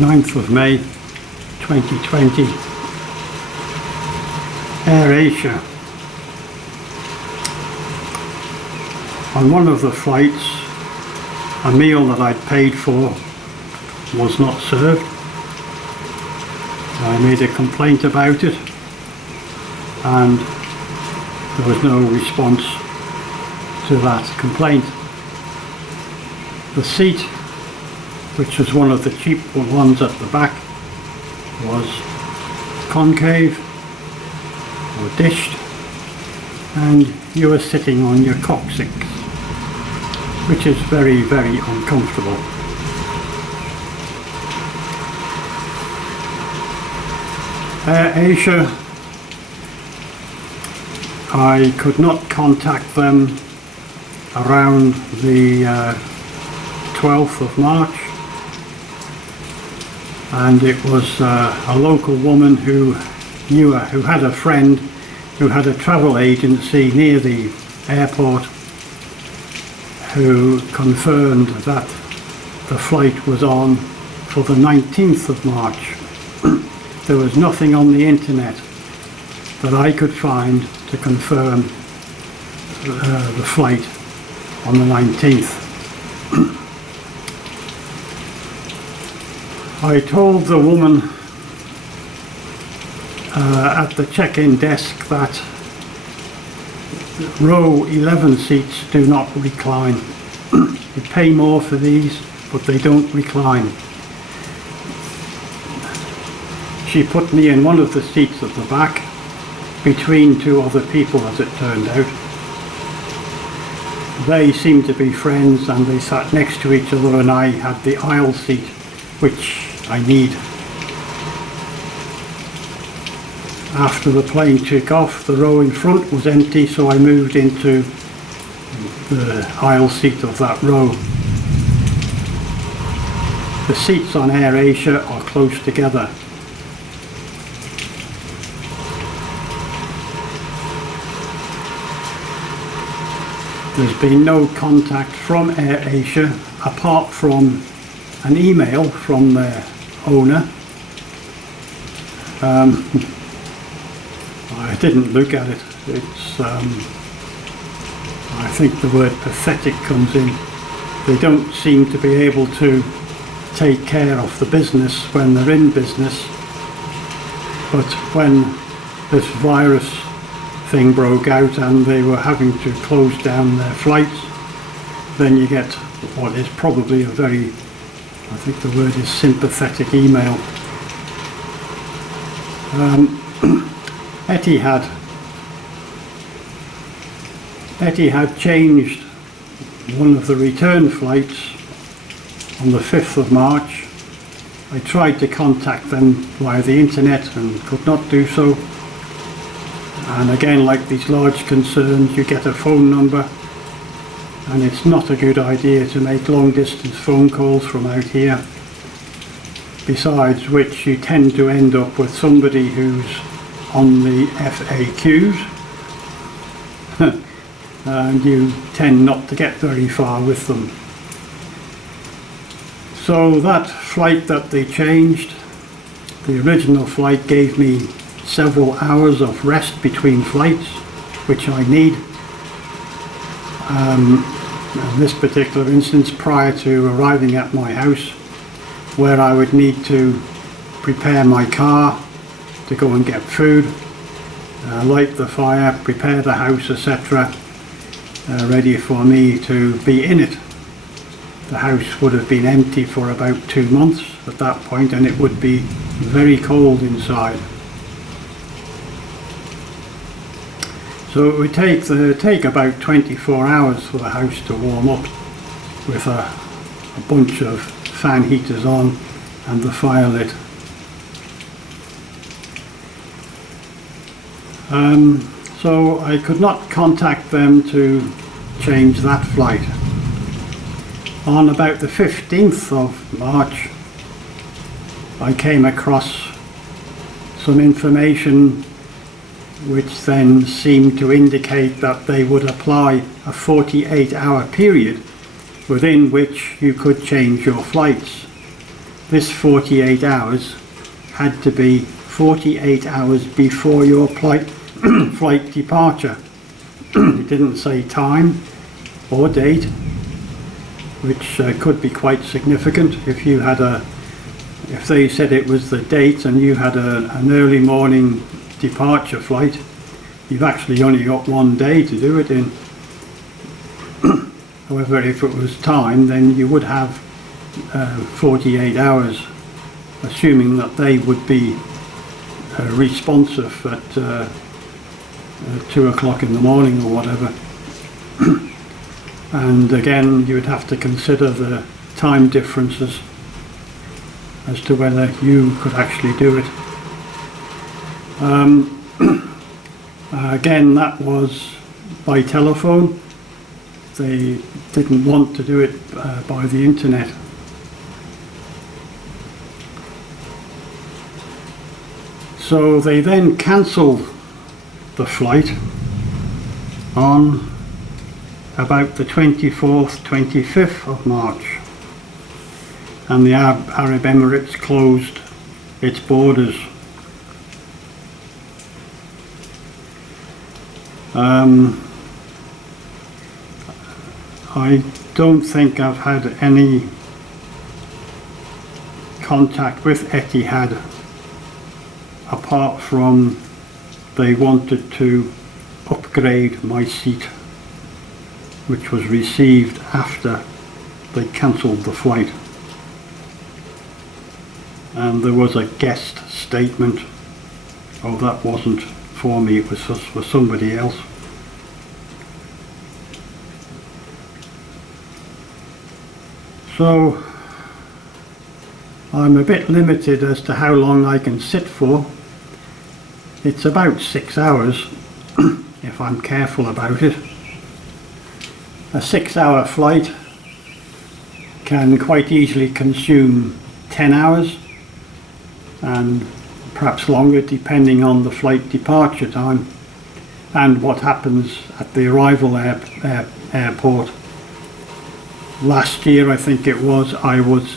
9th of May 2020, Air Asia. On one of the flights, a meal that I'd paid for was not served. I made a complaint about it and there was no response to that complaint. The seat, which was one of the cheap ones at the back, was concave or dished, and you were sitting on your coccyx, which is very, very uncomfortable. Air Asia, I could not contact them around the 12th of March, and it was a local woman who knew her, who had a friend who had a travel agency near the airport, who confirmed that the flight was on for the 19th of March. There was nothing on the internet that I could find to confirm the flight on the 19th. I told the woman at the check-in desk that row 11 seats do not recline. You pay more for these, but they don't recline. She put me in one of the seats at the back, between two other people, as it turned out. They seemed to be friends and they sat next to each other, and I had the aisle seat, which I need. After the plane took off, the row in front was empty, so I moved into the aisle seat of that row. The seats on Air Asia are close together. There's been no contact from Air Asia apart from an email from their owner. I didn't look at it. It's I think the word pathetic comes in. They don't seem to be able to take care of the business when they're in business, but when this virus thing broke out and they were having to close down their flights, then you get what is probably a very, I think the word is sympathetic email. Etihad changed one of the return flights on the 5th of March. I tried to contact them via the internet and could not do so. And again, like these large concerns, you get a phone number, and it's not a good idea to make long distance phone calls from out here. Besides which, you tend to end up with somebody who's on the FAQs and you tend not to get very far with them. So that flight that they changed, the original flight gave me several hours of rest between flights, which I need. In this particular instance, prior to arriving at my house, where I would need to prepare my car to go and get food, light the fire, prepare the house, etc., ready for me to be in it. The house would have been empty for about 2 months at that point, and it would be very cold inside. So it would take about 24 hours for the house to warm up with a bunch of fan heaters on and the fire lit. So I could not contact them to change that flight. On about the 15th of March, I came across some information which then seemed to indicate that they would apply a 48-hour period within which you could change your flights. this 48 hours had to be 48 hours before your flight departure. It didn't say time or date, which could be quite significant. If they said it was the date and you had an early morning departure flight, you've actually only got one day to do it in. However, if it was time, then you would have 48 hours, assuming that they would be responsive at 2 o'clock in the morning or whatever. And again, you would have to consider the time differences as to whether you could actually do it. Again, that was by telephone. They didn't want to do it by the internet. So they then cancelled the flight on about the 24th, 25th of March, and the Arab Emirates closed its borders. I don't think I've had any contact with Etihad apart from they wanted to upgrade my seat, which was received after they cancelled the flight. And there was a guest statement. Oh, that wasn't for me, it was for somebody else. So I'm a bit limited as to how long I can sit for. It's about 6 hours if I'm careful about it. A 6-hour flight can quite easily consume 10 hours and perhaps longer, depending on the flight departure time and what happens at the arrival airport. Last year, I think it was, I was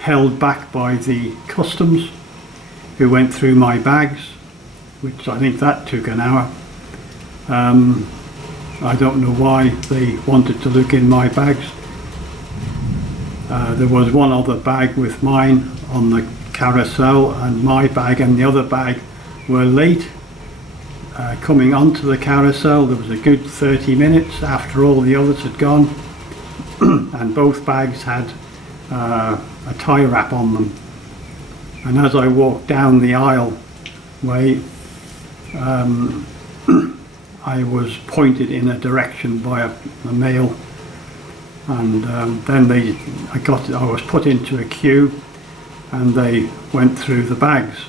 held back by the customs who went through my bags, which I think that took an hour. I don't know why they wanted to look in my bags. There was one other bag with mine on the carousel, and my bag and the other bag were late coming onto the carousel. There was a good 30 minutes after all the others had gone, and both bags had a tie wrap on them. And as I walked down the aisle way, I was pointed in a direction by a male, and then I was put into a queue, and they went through the bags.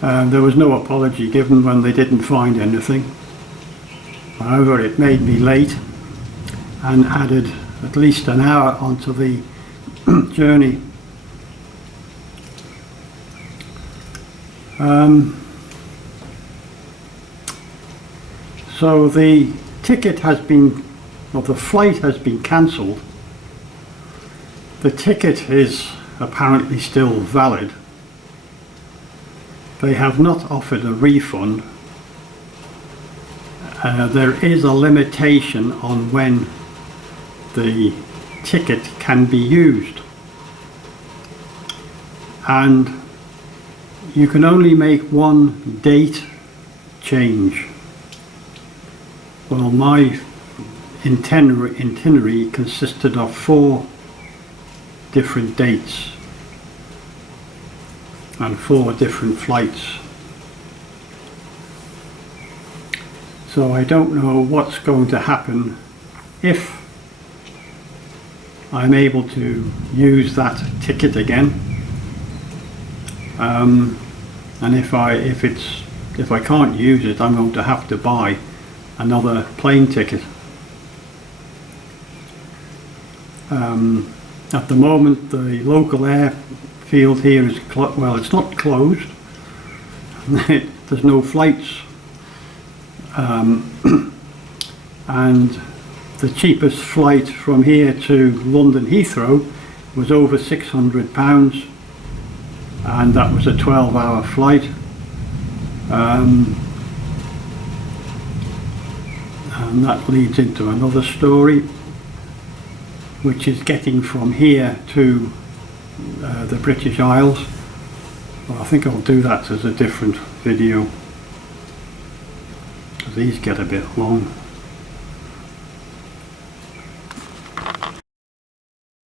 There was no apology given when they didn't find anything. However, it made me late and added at least an hour onto the journey. So the ticket has been, or the flight has been cancelled. The ticket is apparently still valid. They have not offered a refund. There is a limitation on when the ticket can be used, and you can only make one date change. Well, my itinerary consisted of 4 different dates and 4 different flights. So I don't know what's going to happen if I'm able to use that ticket again, and if I can't use it, I'm going to have to buy another plane ticket. At the moment, the local airfield here is well, it's not closed. There's no flights, and the cheapest flight from here to London Heathrow was over £600, and that was a 12-hour flight. And that leads into another story, which is getting from here to the British Isles. Well, I think I'll do that as a different video, because these get a bit long.